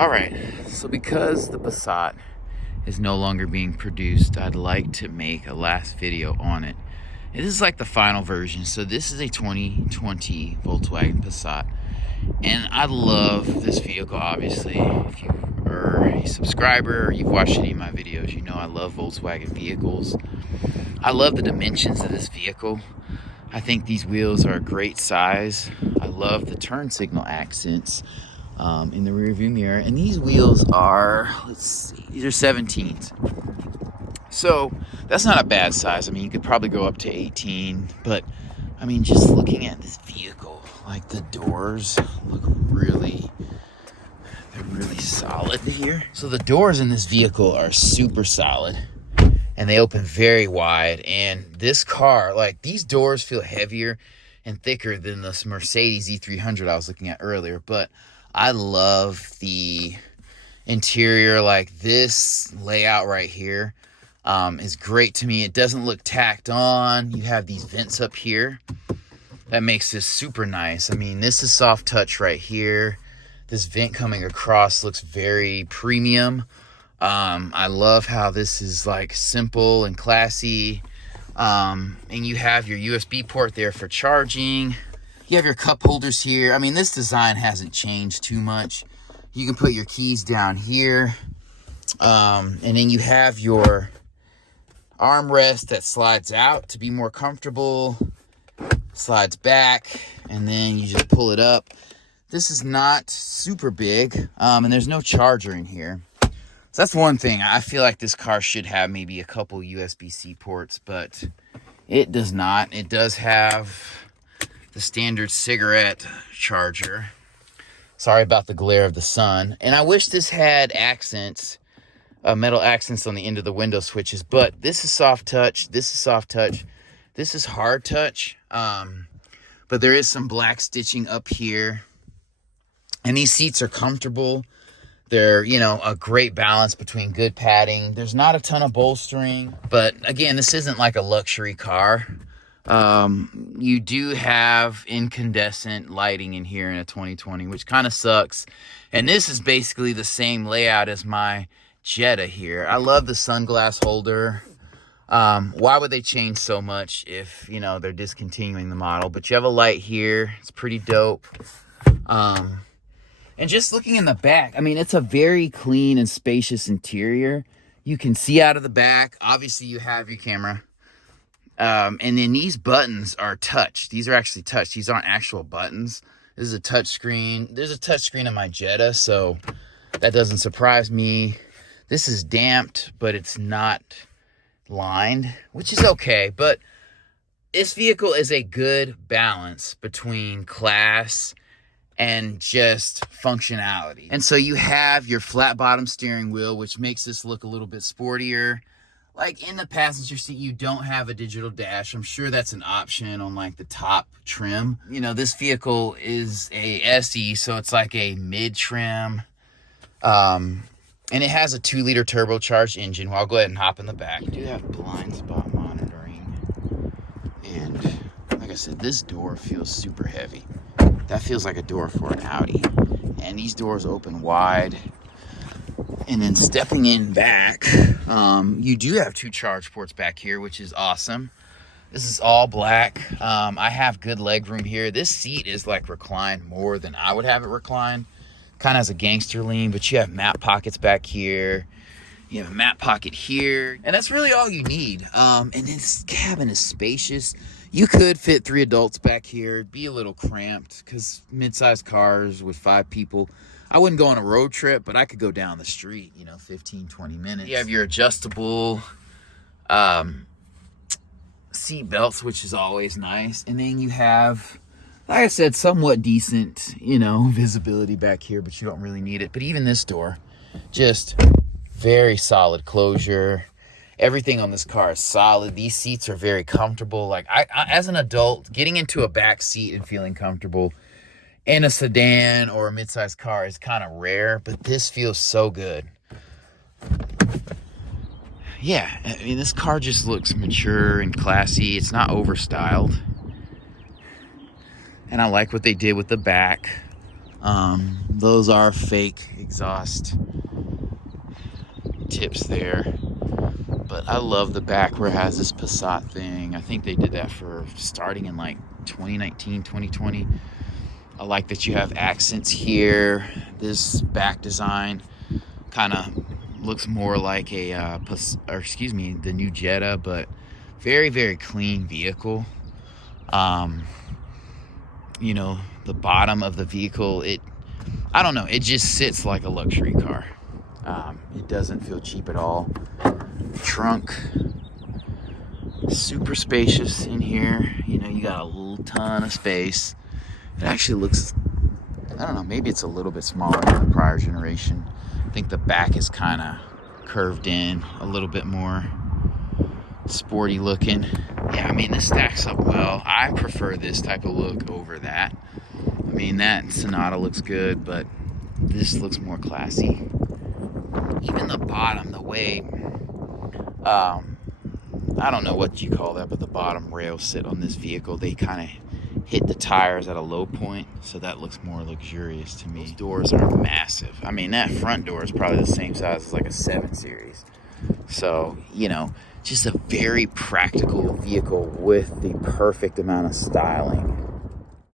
Alright, so because the Passat is no longer being produced, I'd like to make a last video on it. This is like the final version. So this is a 2020 Volkswagen Passat. And I love this vehicle, obviously. If you are a subscriber or you've watched any of my videos, you know I love Volkswagen vehicles. I love the dimensions of this vehicle. I think these wheels are a great size. I love the turn signal accents in the rear view mirror. And these wheels are, let's see, these are 17s. So that's not a bad size. I mean, you could probably go up to 18, but I mean, just looking at this vehicle, like the doors look really, they're really solid here. So the doors in this vehicle are super solid and they open very wide. And this car, like these doors feel heavier and thicker than this Mercedes E300 I was looking at earlier, but I love the interior. Like this layout right here is great to me. It doesn't look tacked on. You have these vents up here. That makes this super nice. I mean, this is soft touch right here. This vent coming across looks very premium. I love how this is like simple and classy. And you have your USB port there for charging. You have your cup holders here. I mean, this design hasn't changed too much. You can put your keys down here. And then you have your armrest that slides out to be more comfortable. Slides back, and then you just pull it up. This is not super big, and there's no charger in here. So that's one thing. I feel like this car should have maybe a couple USB-C ports, but it does not. It does have the standard cigarette charger. Sorry about the glare of the sun. And I wish this had accents, metal accents on the end of the window switches, but this is soft touch. This is soft touch. This is hard touch. But there is some black stitching up here. And these seats are comfortable. They're, you know, a great balance between good padding. There's not a ton of bolstering. But again, this isn't like a luxury car. You do have incandescent lighting in here in a 2020, which kind of sucks. And this is basically the same layout as my Jetta here. I love the sunglass holder. Why would they change so much if, you know, they're discontinuing the model? But you have a light here. It's pretty dope. And just looking in the back, I mean, it's a very clean and spacious interior. You can see out of the back. Obviously, you have your camera. And then these buttons are touch. These are actually touch. These aren't actual buttons. This is a touch screen. There's a touch screen in my Jetta, so that doesn't surprise me. This is damped, but it's not lined, which is okay. But this vehicle is a good balance between class and just functionality. And so you have your flat bottom steering wheel, which makes this look a little bit sportier. Like in the passenger seat, you don't have a digital dash. I'm sure that's an option on like the top trim. You know, this vehicle is a SE, so it's like a mid-trim. And it has a 2-liter turbocharged engine. Well, I'll go ahead and hop in the back. You do have blind spot monitoring. And like I said, this door feels super heavy. That feels like a door for an Audi. And these doors open wide. And then stepping in back, you do have 2 charge ports back here, which is awesome. This is all black. I have good leg room here. This seat is like reclined more than I would have it reclined. Kind of has a gangster lean, but you have map pockets back here. You have a map pocket here. And that's really all you need. And this cabin is spacious. You could fit 3 adults back here. It'd be a little cramped because mid-sized cars with 5 people. I wouldn't go on a road trip, but I could go down the street, you know, 15, 20 minutes. You have your adjustable seat belts, which is always nice. And then you have, like I said, somewhat decent, you know, visibility back here, but you don't really need it. But even this door, just very solid closure. Everything on this car is solid. These seats are very comfortable. Like I as an adult, getting into a back seat and feeling comfortable in a sedan or a mid-sized car is kind of rare, but this feels so good. Yeah, I mean, this car just looks mature and classy. It's not overstyled. And I like what they did with the back. Those are fake exhaust tips there. But I love the back where it has this Passat thing. I think they did that for starting in like 2019, 2020. I like that you have accents here. This back design kind of looks more like a, the new Jetta, but very, very clean vehicle. You know, the bottom of the vehicle, I don't know, it just sits like a luxury car. It doesn't feel cheap at all. Trunk, super spacious in here. You know, you got a little ton of space. It actually looks, I don't know, maybe it's a little bit smaller than the prior generation. I think the back is kind of curved in a little bit more sporty looking. Yeah, I mean, this stacks up well. I prefer this type of look over that. I mean, that Sonata looks good, but this looks more classy. Even the bottom, the way, I don't know what you call that, but the bottom rails sit on this vehicle, they kind of hit the tires at a low point, so that looks more luxurious to me. Those doors are massive. I mean, that front door is probably the same size as like a 7 Series. So, you know, just a very practical vehicle with the perfect amount of styling.